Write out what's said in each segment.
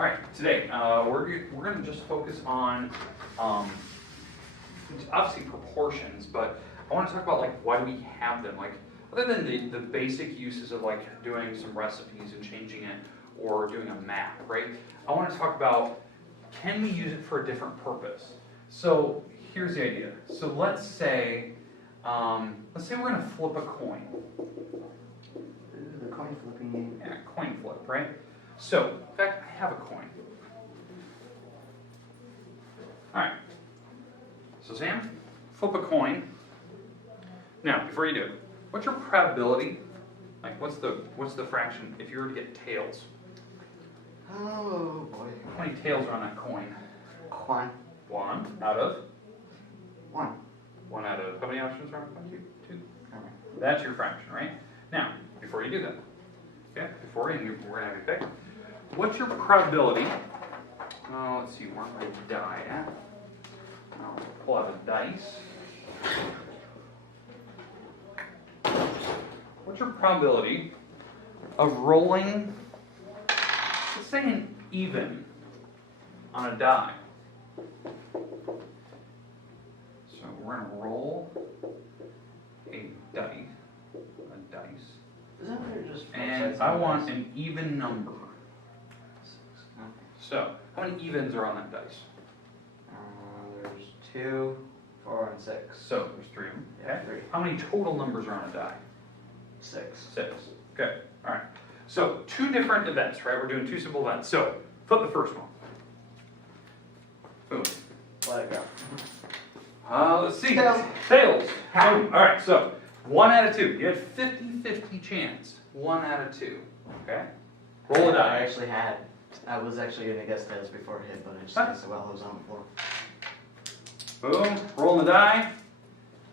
All right, today we're going to just focus on obviously proportions, but I want to talk about like why do we have them? Like other than the basic uses of like doing some recipes and changing it or doing a map, right? I want to talk about can we use it for a different purpose? So here's the idea. So let's say we're going to flip a coin. The coin flipping game. Yeah, coin flip, right? So, in fact, I have a coin. All right. So, Sam, flip a coin. Now, before you do it, what's your probability? Like, what's the fraction if you were to get tails? Oh boy. How many tails are on that coin? One. One out of? One. One out of, how many options are on? Two? Okay. That's your fraction, right? Now, before you do that, okay, we're going to have you pick. What's your probability? Let's see, where my die at? I'll pull out a dice. What's your probability of rolling, let's say an even on a die? So we're going to roll a dice. Isn't there just And I want an even number. So, how many evens are on that dice? There's 2, 4, and 6. So, there's 3 of them. Yeah, 3. How many total numbers are on a die? 6. 6. Okay, alright. So, 2 different events, right? We're doing 2 simple events. So, flip the first one. Boom. Let it go. Let's see. Tails. Tails. Boom. Alright, so, 1 out of 2. You had 50-50 chance. 1 out of 2. Okay? Roll a die. I was actually going to guess tails before it hit, but I just guessed it while I was on the floor. Boom. Rolling the die.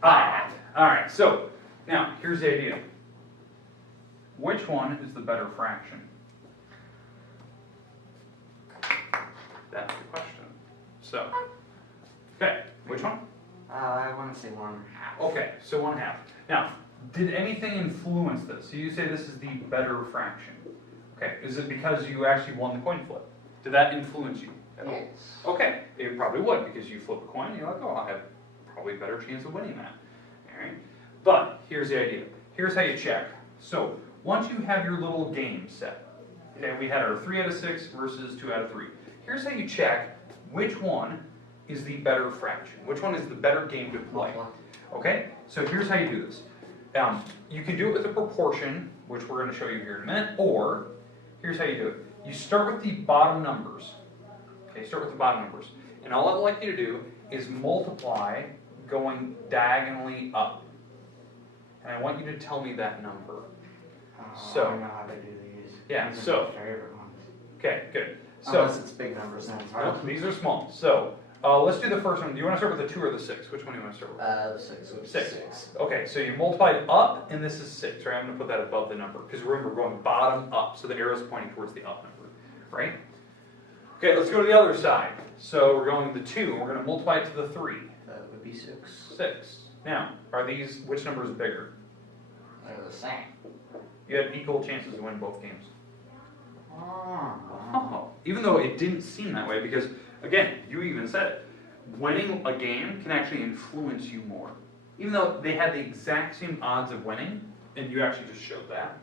Ah. Alright, so, now, here's the idea. Which one is the better fraction? That's the question. So, okay, which one? I want to say 1/2. Okay, so 1/2. Now, did anything influence this? So you say this is the better fraction. Okay, is it because you actually won the coin flip? Did that influence you at all? Yes. Okay, it probably would because you flip a coin and you're like, oh, I'll have probably a better chance of winning that. All right, but here's the idea. Here's how you check. So once you have your little game set, okay, we had our 3 out of 6 versus 2 out of 3. Here's how you check which one is the better fraction. Which one is the better game to play? Okay, so here's how you do this. You can do it with a proportion, which we're going to show you here in a minute, or here's how you do it. You start with the bottom numbers. Okay, start with the bottom numbers. And all I'd like you to do is multiply going diagonally up. And I want you to tell me that number. So, I know how to do these. Yeah, These are so- my favorite ones. Okay, good. So, Unless it's big numbers, then it's hard. no, these are small. So, let's do the first one. Do you want to start with the 2 or the 6? Which one do you want to start with? The 6. So it's 6. Okay, so you multiplied up, and this is 6, right? I'm going to put that above the number, because remember, we're going bottom up, so the arrow's pointing towards the up number, right? Okay, let's go to the other side. So we're going the 2, and we're going to multiply it to the 3. That would be 6. 6. Now, which number is bigger? They're the same. You had equal chances to win both games. Oh. Even though it didn't seem that way, because, again, you even said it. Winning a game can actually influence you more. Even though they had the exact same odds of winning, and you actually just showed that,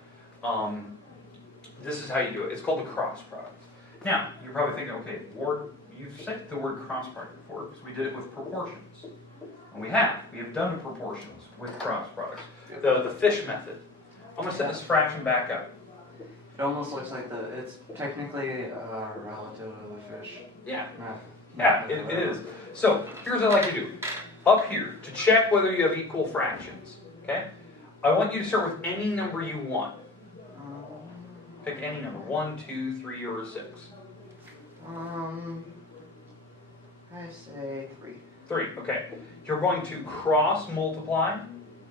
this is how you do it. It's called the cross product. Now, you're probably thinking, okay, you've said the word cross product before, because we did it with proportions. And we have done proportions with cross products. The fish method. I'm going to set this fraction back up. It almost looks like it's technically a relative of the fish. Yeah. Method. Yeah, it is. So here's what I like to do. Up here, to check whether you have equal fractions, okay? I want you to start with any number you want. Pick any number, 1, 2, 3, or 6. I say 3. 3, okay. You're going to cross multiply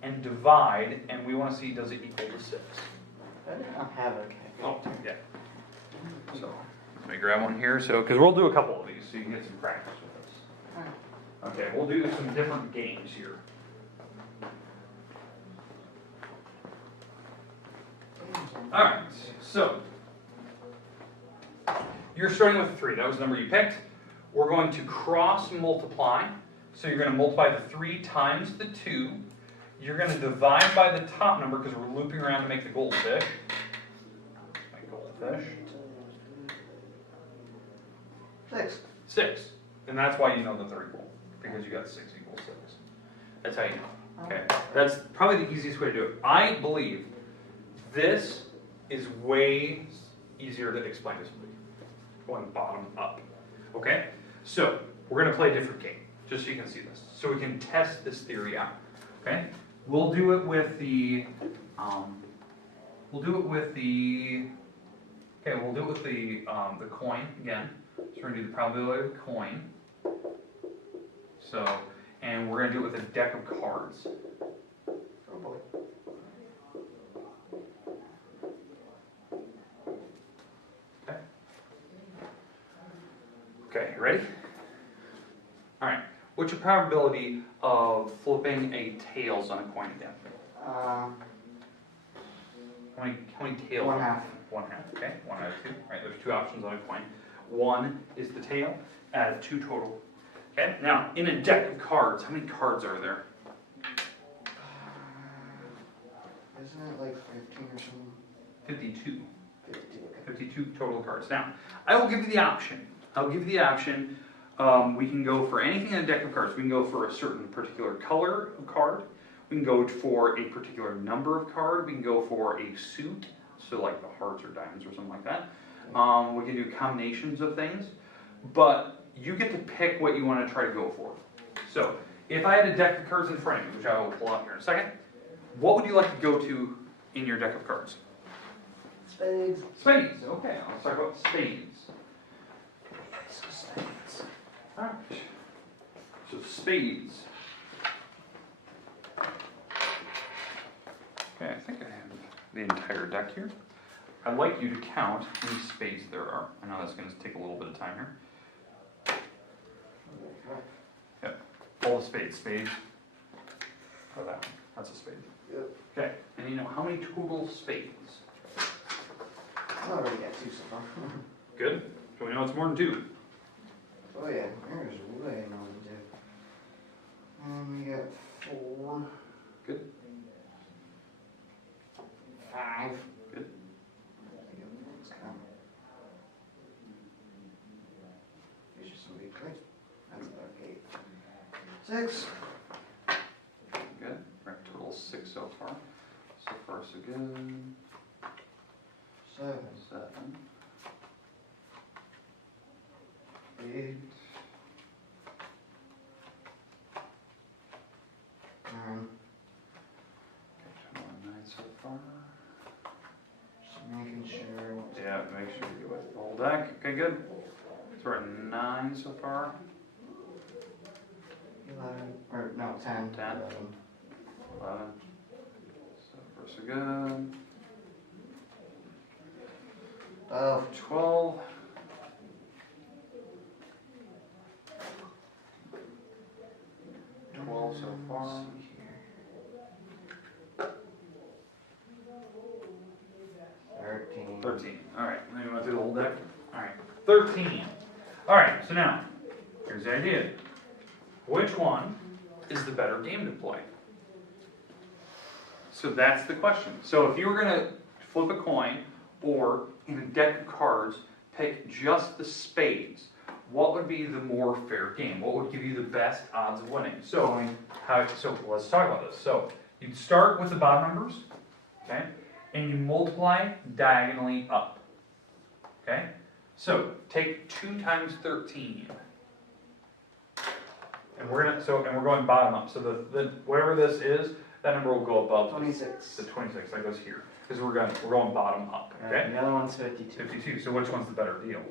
and divide, and we want to see does it equal to 6. I don't have a calculator. Oh, yeah. So let me grab one here. So, because we'll do a couple of these, so you can get some practice with us. Okay, we'll do some different games here. All right. So you're starting with 3. That was the number you picked. We're going to cross multiply. So you're going to multiply the 3 times the 2. You're going to divide by the top number because we're looping around to make the goldfish. Make goldfish. 6. 6. And that's why you know that they're equal. Because you got 6 equals 6. That's how you know. Okay. That's probably the easiest way to do it. I believe this is way easier to explain to somebody. Going bottom up. Okay? So, we're going to play a different game. Just so you can see this. So we can test this theory out. Okay? We'll do it with the, the coin again. So we're going to do the probability of the coin. So, and we're going to do it with a deck of cards. Oh boy. Okay. Okay, you ready? Alright. What's your probability of flipping a tails on a coin again? How many tails? 1/2. 1/2, okay. 1 out of 2. Right, there's 2 options on a coin. 1 is the tail, add 2 total. Okay, now, in a deck of cards, how many cards are there? Isn't it like 15 or something? 52. 50, okay. 52 total cards. Now, I will give you the option. We can go for anything in a deck of cards. We can go for a certain particular color of card. We can go for a particular number of card. We can go for a suit, so like the hearts or diamonds or something like that. We can do combinations of things, but you get to pick what you want to try to go for. So, if I had a deck of cards in front of you, which I will pull up here in a second, what would you like to go to in your deck of cards? Spades. Spades. Okay, let's talk about spades. Spades. Alright. So spades. Okay, I think I have the entire deck here. I'd like you to count how many spades there are. I know that's going to take a little bit of time here. Yep. All the spades. Spades. Oh, that one. That's a spade. Yep. Okay. And you know how many total spades? I already got 2 so far. Good. So we know it's more than 2. Oh yeah, there's way more than 2. And we got 4. Good. 5. Good. These are some big cards. That's about 8. 6. Good. Right, total 6 so far. So far, so good. 7. 7. 8. 9. Total 9 so far. Just making sure. Yeah, make sure you go with the whole deck. Okay, good. So we're at 9 so far. 11. Or no, 10. 10. 11. 11. So far, so good. 12. 12 so far. 13. 13. Alright, then you want to do the whole deck? Alright, 13. Alright, so now, here's the idea. Which one is the better game to play? So that's the question. So if you were going to flip a coin, or in a deck of cards, pick just the spades, what would be the more fair game? What would give you the best odds of winning? So let's talk about this. So you'd start with the bottom numbers, okay? And you multiply diagonally up. Okay? So take 2 times 13. And we're going bottom up. So the whatever this is, that number will go above 26. the 26. That goes here. Because we're going bottom up. Okay? The other one's 52. 52. So which one's the better deal?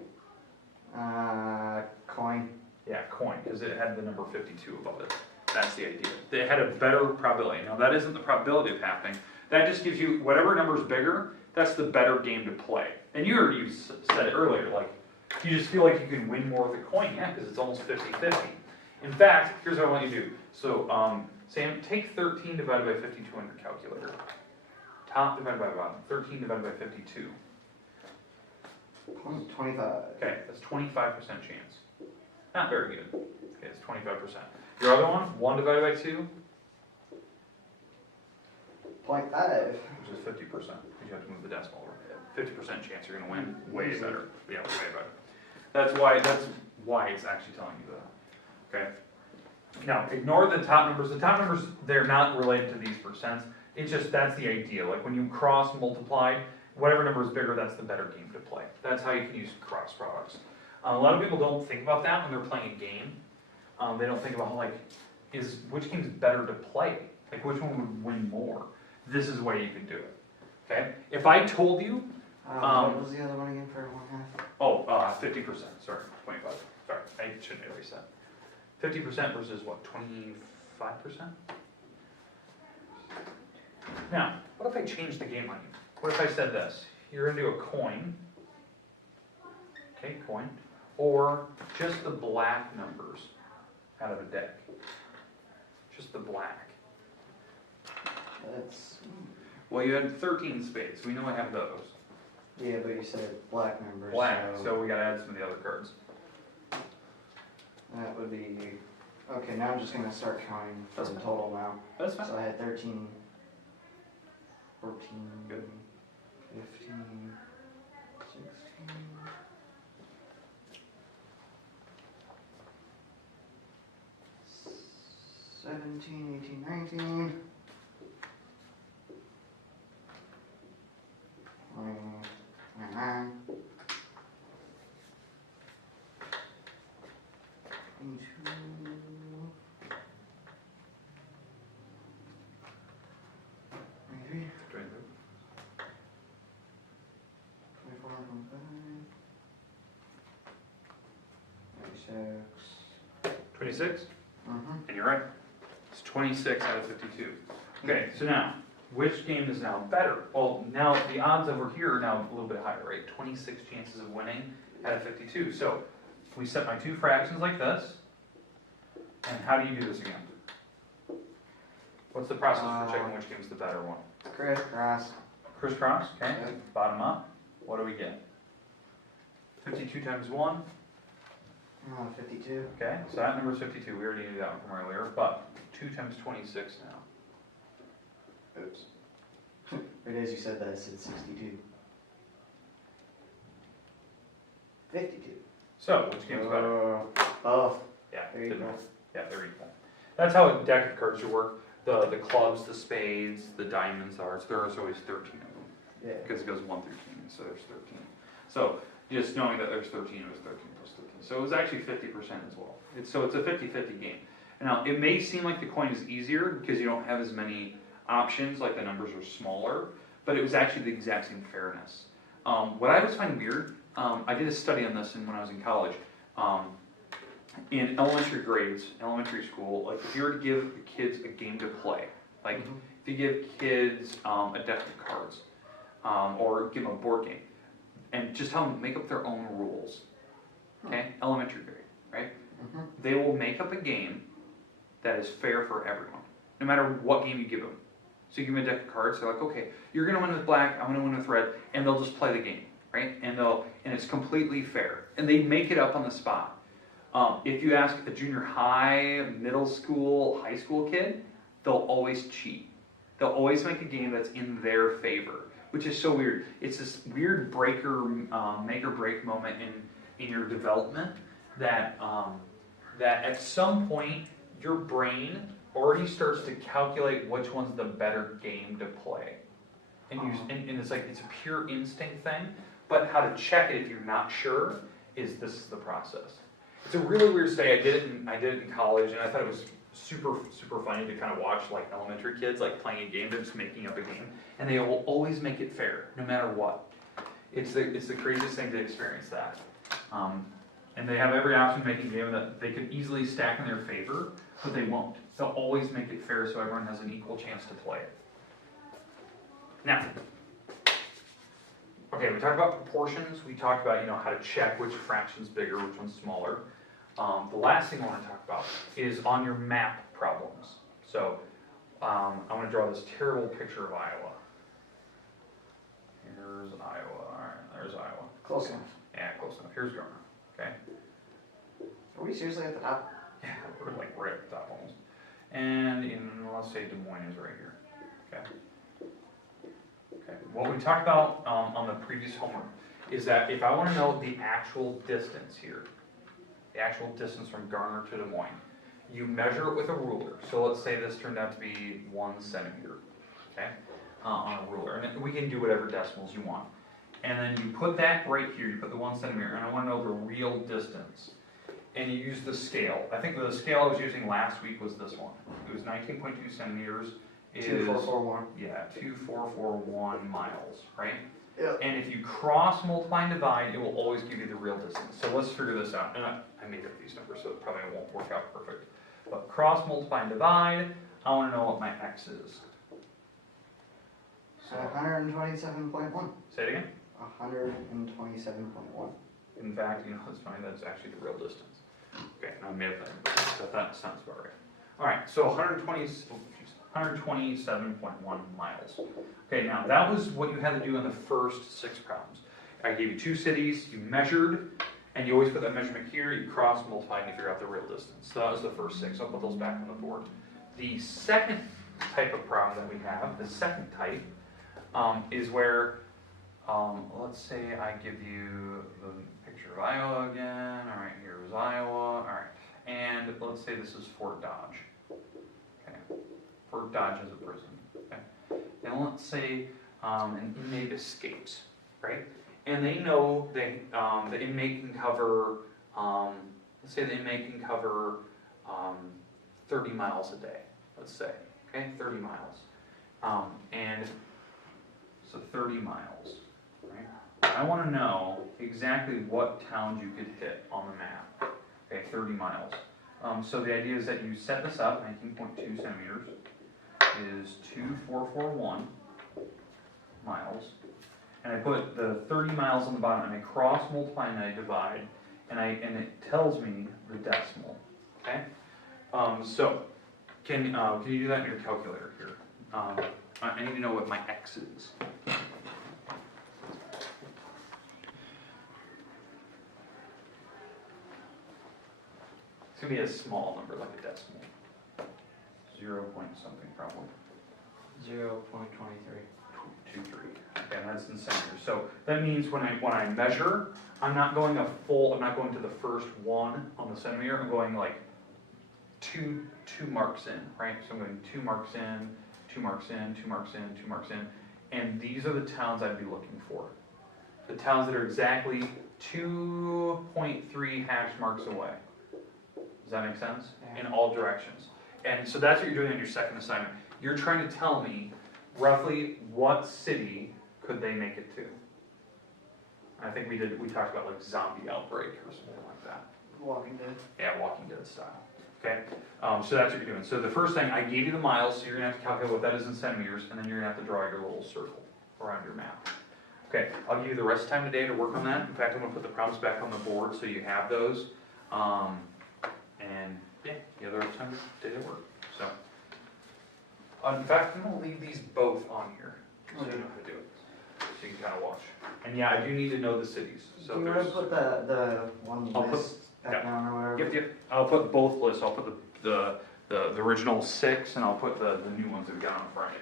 Coin. Yeah, coin, because it had the number 52 above it. That's the idea. They had a better probability. Now that isn't the probability of happening. That just gives you, whatever number's bigger, that's the better game to play. And you said it earlier, like, you just feel like you can win more with a coin, yeah, because it's almost 50-50. In fact, here's what I want you to do. So, Sam, take 13 divided by 52 on your calculator. Top divided by bottom. 13 divided by 52. 25. Okay, that's 25% chance. Not very good. Okay, it's 25%. Your other one, 1 divided by 2, 0.5. which is 50%, because you have to move the decimal over. 50% chance you're gonna win, way better. Yeah, way better. That's why it's actually telling you that. Okay? Now, ignore the top numbers. The top numbers, they're not related to these percents. It's just, that's the idea. Like when you cross multiply, whatever number is bigger, that's the better game to play. That's how you can use cross products. A lot of people don't think about that when they're playing a game. They don't think about like, which game's better to play? Like which one would win more? This is the way you can do it. Okay? If I told you, what was the other one again for 1/2? 50%, sorry, 25. Sorry, I shouldn't have erased that. 50% versus what, 25%? Now, what if I changed the game on you? What if I said this? You're gonna do a coin, okay, coin, or just the black numbers out of a deck. Just the black. That's... Well, you had 13 spades, we know I have those. Yeah, but you said black numbers. Black, so we gotta add some of the other cards. That would be... Okay, now I'm just going to start counting That's from fine. total now. That's fine. So I had 13, 14, Good. 15, 16... 17, 18, 19... 29... 22... 23... 24, 25... 26... 26? Mm-hmm. And you're right. It's 26 out of 52. Okay, so now, which game is now better? Well, now the odds over here are now a little bit higher, right? 26 chances of winning out of 52. So, we set my two fractions like this. And how do you do this again? What's the process for checking which game is the better one? Crisscross. Crisscross, okay? Okay. Bottom up. What do we get? 52 times 1. 52. Okay, so that number is 52. We already knew that one from earlier. But 2 times 26 now. Oops. Right as you said that, it said 62. 52. So, which game's better? Both. Yeah, There you didn't- go. yeah, they're equal. That's how a deck of cards should work. The clubs, the spades, the diamonds, the hearts, there's always 13 of them. Yeah. Because it goes 1 through 10, so there's 13. So, just knowing that there's 13, it was 13 plus 13. So it was actually 50% as well. So it's a 50-50 game. Now, it may seem like the coin is easier because you don't have as many options, like the numbers are smaller, but it was actually the exact same fairness. What I always find weird, I did a study on this when I was in college. In elementary grades, elementary school, like if you were to give the kids a game to play, like if you give kids a deck of cards, or give them a board game, and just tell them to make up their own rules, okay? Elementary grade, right? They will make up a game that is fair for everyone, no matter what game you give them. So you give them a deck of cards, they're like, okay, you're gonna win with black, I'm gonna win with red, and they'll just play the game, right? And it's completely fair. And they make it up on the spot. If you ask a junior high, middle school, high school kid, they'll always cheat. They'll always make a game that's in their favor, which is so weird. It's this weird make or break moment in your development that at some point your brain already starts to calculate which one's the better game to play. And it's like, it's a pure instinct thing, but how to check it if you're not sure is this is the process. It's a really weird study. I did it in college, and I thought it was super funny to kind of watch like elementary kids like playing a game. They're just making up a game, and they will always make it fair, no matter what. It's the craziest thing to experience that. And they have every option to make a game that they could easily stack in their favor, but they won't. They'll always make it fair so everyone has an equal chance to play it. Now, okay, we talked about proportions. We talked about how to check which fraction's bigger, which one's smaller. The last thing I want to talk about is on your map problems. So I want to draw this terrible picture of Iowa. Here's Iowa. All right, there's Iowa. Close enough. Here's Garner, okay? Are we seriously at the top? Yeah, we're like right at the top almost. And in, let's say Des Moines is right here, okay? Okay, what we talked about on the previous homework is that if I want to know the actual distance here, the actual distance from Garner to Des Moines, you measure it with a ruler. So let's say this turned out to be 1 centimeter, okay, on a ruler. And we can do whatever decimals you want. And then you put that right here, you put the 1 centimeter, and I want to know the real distance. And you use the scale. I think the scale I was using last week was this one. It was 19.2 centimeters. 2441. Yeah, 2441 miles, right? Yeah. And if you cross, multiply, and divide, it will always give you the real distance. So let's figure this out. And I made up these numbers, so it probably won't work out perfect. But cross, multiply, and divide, I want to know what my x is. So, 127.1. say it again. 127.1. In fact, you know, it's funny, that's actually the real distance. Okay, now I made up that number, so that sounds about right. All right, so 127.1 miles. Okay, now that was what you had to do in the first 6 problems. I gave you 2 cities, you measured, and you always put that measurement here, you cross, multiply, and you figure out the real distance. So that was the first 6, I'll put those back on the board. The second type of problem that we have, the second type, is where, let's say I give you the picture of Iowa again. All right, here's Iowa. All right, and let's say this is Fort Dodge. Okay, Fort Dodge is a prison. Okay, and let's say an inmate escapes, right? And they know they the inmate can cover. Let's say the inmate can cover 30 miles a day. Let's say, okay, 30 miles, and so 30 miles. Right? I want to know exactly what towns you could hit on the map. Okay, 30 miles. So the idea is that you set this up, 19.2 centimeters is 2441 miles. And I put the 30 miles on the bottom, and I cross multiply and I divide, and it tells me the decimal. Okay? So can you do that in your calculator here? I need to know what my x is. It's going to be a small number, like a decimal. 0 point something probably. 0.23. 23. Okay, that's in centimeters. So that means when I measure, I'm not going to the first one on the centimeter. I'm going like two marks in, right? So I'm going 2 marks in, 2 marks in, 2 marks in, 2 marks in. And these are the towns I'd be looking for. The towns that are exactly 2.3 hash marks away. Does that make sense? Yeah. In all directions. And so that's what you're doing on your second assignment. You're trying to tell me roughly what city could they make it to. I think we talked about like zombie outbreak or something like that. Walking Dead. Yeah, Walking Dead style. Okay, so that's what you're doing. So the first thing, I gave you the miles, so you're gonna have to calculate what that is in centimeters, and then you're gonna have to draw your little circle around your map. Okay, I'll give you the rest of the time today to work on that. In fact, I'm gonna put the problems back on the board so you have those. And yeah, you have the rest of the time today to work. So, in fact, I'm gonna leave these both on here, so you know how to do it. So you can kind of watch. And yeah, I do need to know the cities. So Do you want to put the one I'll put- list back down or whatever? Yep. I'll put both lists. I'll put the original 6, and I'll put the new ones that we got on Friday.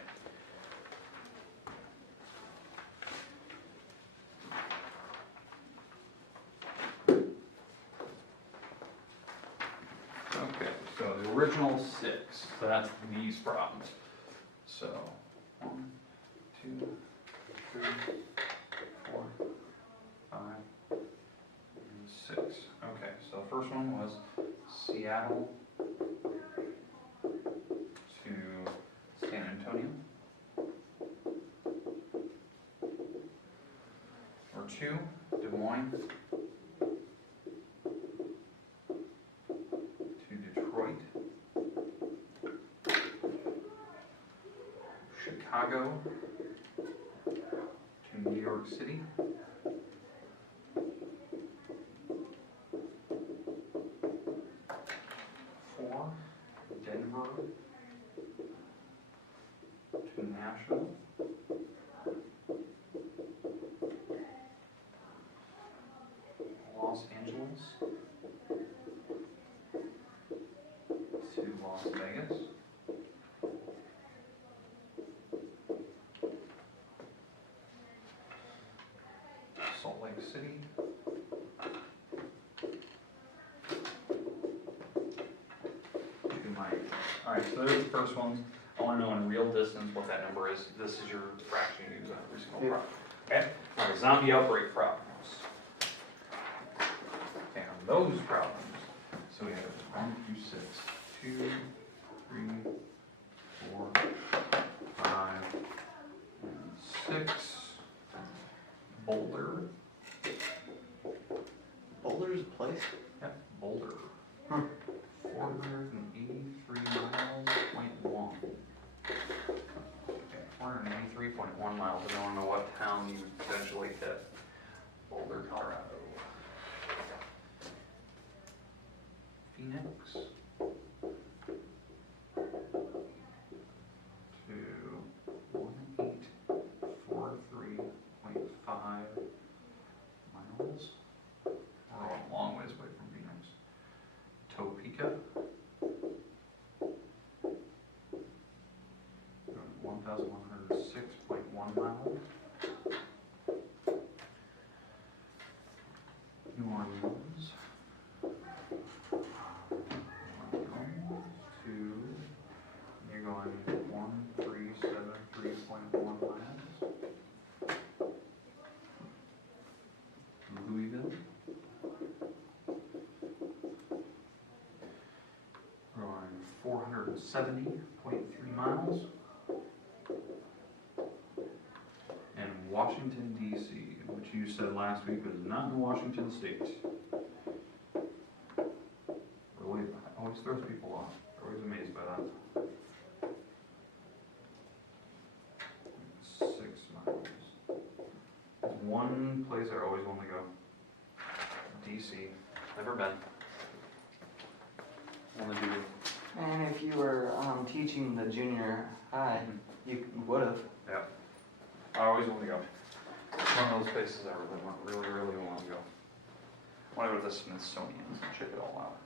Okay, so the original 6. So that's these problems. So 1, 2, 3, 4, 5, and 6. Okay, so the first one was Seattle to San Antonio. Or 2, Des Moines to Detroit. Chicago to New York City. Denver to Nashville. 5, to Las Vegas. Salt Lake City. To Miami. Alright, so there's the first ones. I want to know in real distance what that number is. This is your fraction you use on every single problem. Okay? Alright, zombie outbreak problems. And those problems, so we have 1 through 6, 2, 3, 4, 5, and 6. Boulder. Boulder's a place? Yep, Boulder. Huh. 483 miles, point 1. Okay, 483.1 miles. I don't know what town you potentially hit. Boulder, Colorado. Phoenix. 21843.5 miles. We're a long ways away from Phoenix. Topeka. 1,106.1 miles. New Orleans. 2. You're going 1373.1 miles. Louisville. Going 470.3 miles. And Washington, D.C., which you said last week was not in Washington State. Really, always throws people off. They're always amazed by that. 6 miles. There's one place I always want to go. D.C. Never been. Want to do. And if you were teaching the junior high, you would have. Yeah. I always want to go. It's one of those places I really want to go. I want to go to the Smithsonian and check it all out.